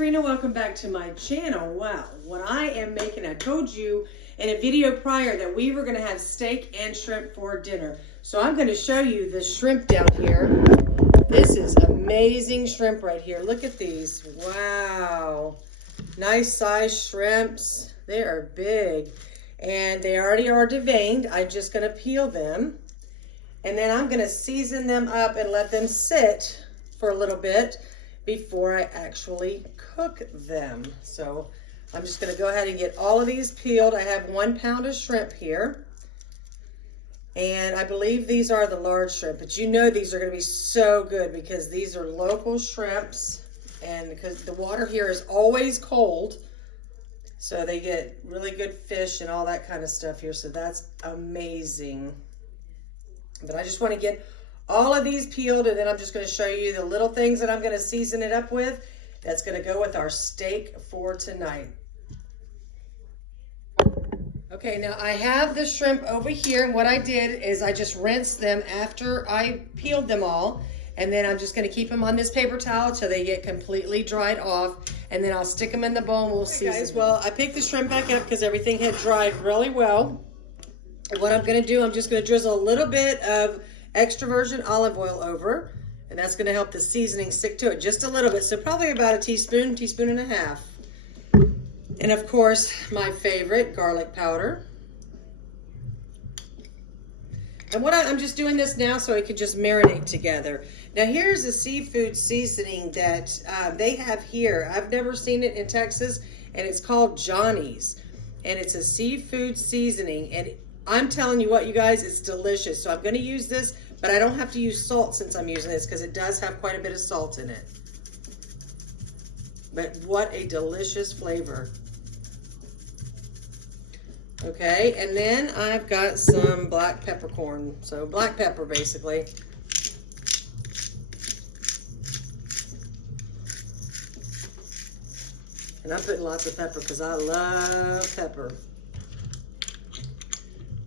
Trina, welcome back to my channel. Wow, what I am making, I told you in a video prior that we were gonna have steak and shrimp for dinner. So I'm gonna show you the shrimp down here. This is amazing shrimp right here. Look at these, wow. Nice size shrimps, they are big. And they already are deveined. I'm just gonna peel them. And then I'm gonna season them up and let them sit for a little bit before I actually cook them. So I'm just gonna go ahead and get all of these peeled. I have 1 pound of shrimp here. And I believe these are the large shrimp, but you know these are gonna be so good because these are local shrimps, and because the water here is always cold, so they get really good fish and all that kind of stuff here. So that's amazing. But I just wanna get all of these peeled, and then I'm just gonna show you the little things that I'm gonna season it up with. That's gonna go with our steak for tonight. Okay, now I have the shrimp over here, and what I did is I just rinsed them after I peeled them all, and then I'm just gonna keep them on this paper towel till they get completely dried off, and then I'll stick them in the bowl and we'll season. Guys, well, I picked the shrimp back up because everything had dried really well. And what I'm gonna do, I'm just gonna drizzle a little bit of extra virgin olive oil over, and that's going to help the seasoning stick to it just a little bit. So probably about a teaspoon, teaspoon and a half. And of course, my favorite, garlic powder. And what I'm just doing this now so it can just marinate together. Now here's a seafood seasoning that they have here. I've never seen it in Texas, and it's called Johnny's. And it's a seafood seasoning, and I'm telling you what, you guys, it's delicious. So I'm going to use this, but I don't have to use salt since I'm using this because it does have quite a bit of salt in it. But what a delicious flavor. Okay, and then I've got some black peppercorn. So black pepper, basically. And I'm putting lots of pepper because I love pepper.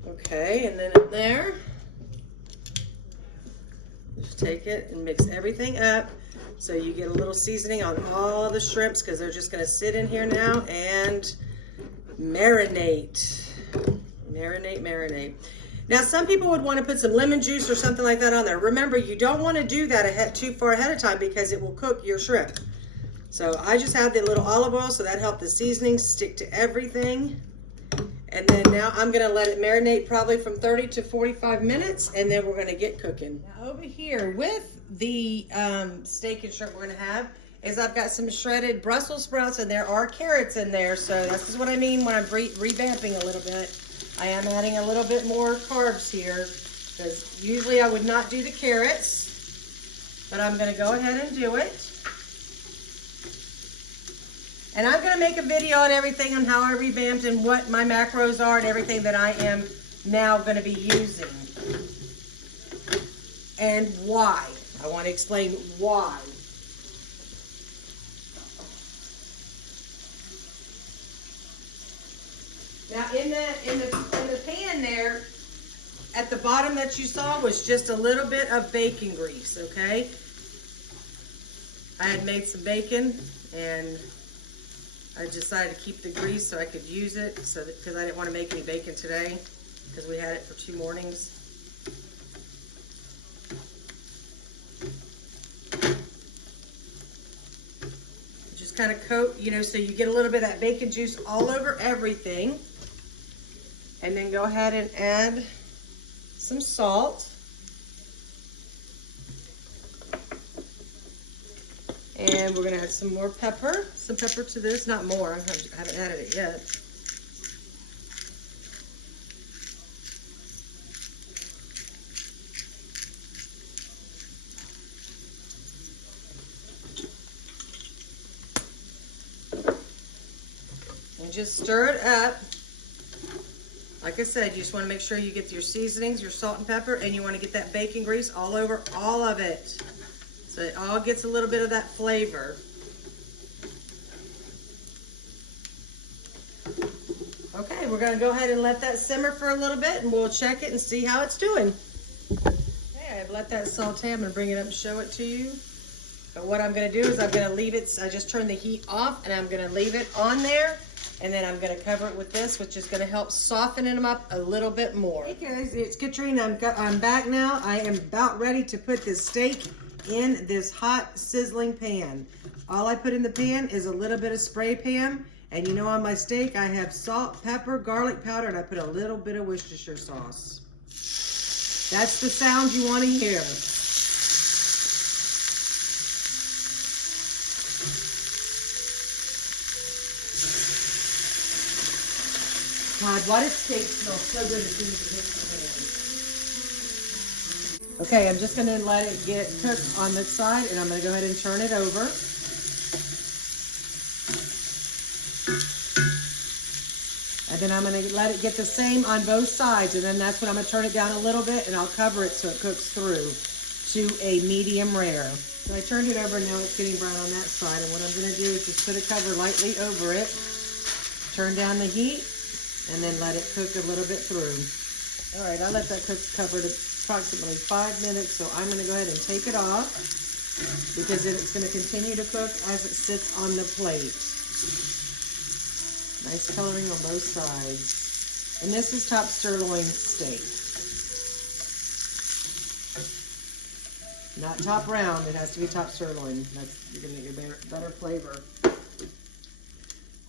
Okay, and then in there, just take it and mix everything up so you get a little seasoning on all the shrimps because they're just going to sit in here now and marinate. Marinate. Now, some people would want to put some lemon juice or something like that on there. Remember, you don't want to do that too far ahead of time because it will cook your shrimp. So I just have the little olive oil, so that helped the seasoning stick to everything. And then now I'm gonna let it marinate probably from 30 to 45 minutes, and then we're gonna get cooking. Now over here with the steak and shrimp we're gonna have is I've got some shredded Brussels sprouts, and there are carrots in there. So this is what I mean when I'm revamping a little bit. I am adding a little bit more carbs here because usually I would not do the carrots, but I'm gonna go ahead and do it. And I'm going to make a video on everything on how I revamped and what my macros are and everything that I am now going to be using. And why. I want to explain why. Now in the pan there, at the bottom that you saw was just a little bit of bacon grease, okay? I had made some bacon, and I decided to keep the grease so I could use it because I didn't want to make any bacon today because we had it for 2 mornings. Just kind of coat, you know, so you get a little bit of that bacon juice all over everything. And then go ahead and add some salt. And we're gonna add some more pepper, to this, not more, I haven't added it yet. And just stir it up. Like I said, you just wanna make sure you get your seasonings, your salt and pepper, and you wanna get that bacon grease all over all of it. So it all gets a little bit of that flavor. Okay, we're gonna go ahead and let that simmer for a little bit, and we'll check it and see how it's doing. Okay, I've let that saute. I'm gonna bring it up and show it to you. But what I'm gonna do is I'm gonna leave it, I just turned the heat off and I'm gonna leave it on there, and then I'm gonna cover it with this, which is gonna help soften them up a little bit more. Hey guys, it's Katrina. I'm back now. I am about ready to put this steak in this hot sizzling pan. All I put in the pan is a little bit of spray pan, and you know, on my steak I have salt, pepper, garlic powder, and I put a little bit of Worcestershire sauce. That's the sound you want to hear. God, why does steak smell so good as soon as it hits the pan? Okay, I'm just gonna let it get cooked on this side, and I'm gonna go ahead and turn it over. And then I'm gonna let it get the same on both sides, and then that's when I'm gonna turn it down a little bit, and I'll cover it so it cooks through to a medium rare. So I turned it over, and now it's getting brown on that side, and what I'm gonna do is just put a cover lightly over it, turn down the heat, and then let it cook a little bit through. All right, I let that cook covered approximately 5 minutes, so I'm gonna go ahead and take it off because it's gonna continue to cook as it sits on the plate. Nice coloring on both sides. And this is top sirloin steak. Not top round, it has to be top sirloin. You're gonna get your better flavor.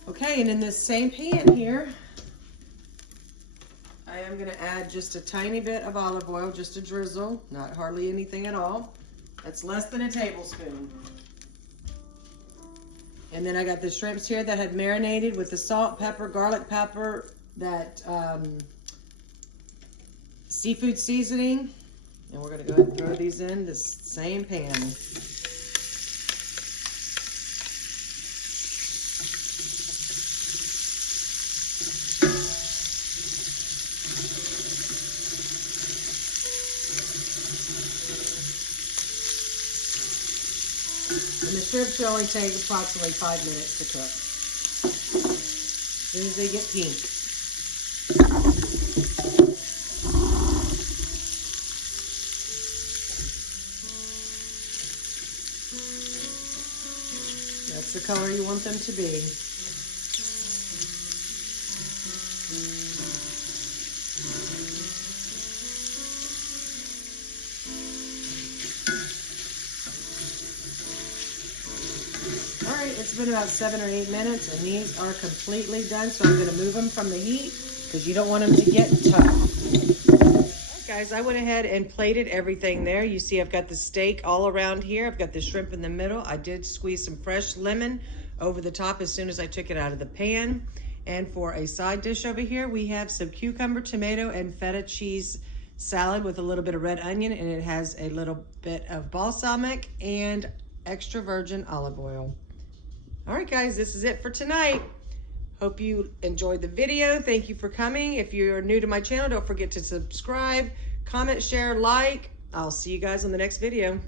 Okay, and in this same pan here, I am going to add just a tiny bit of olive oil, just a drizzle, not hardly anything at all. That's less than a tablespoon. And then I got the shrimps here that had marinated with the salt, pepper, garlic pepper, that seafood seasoning. And we're going to go ahead and throw these in this same pan. And the shrimp should only take approximately 5 minutes to cook. As soon as they get pink. That's the color you want them to be. It's been about 7 or 8 minutes, and these are completely done, so I'm going to move them from the heat because you don't want them to get tough. All right, guys, I went ahead and plated everything there. You see I've got the steak all around here. I've got the shrimp in the middle. I did squeeze some fresh lemon over the top as soon as I took it out of the pan. And for a side dish over here, we have some cucumber, tomato, and feta cheese salad with a little bit of red onion, and it has a little bit of balsamic and extra virgin olive oil. All right, guys, this is it for tonight. Hope you enjoyed the video. Thank you for coming. If you're new to my channel, don't forget to subscribe, comment, share, like. I'll see you guys on the next video.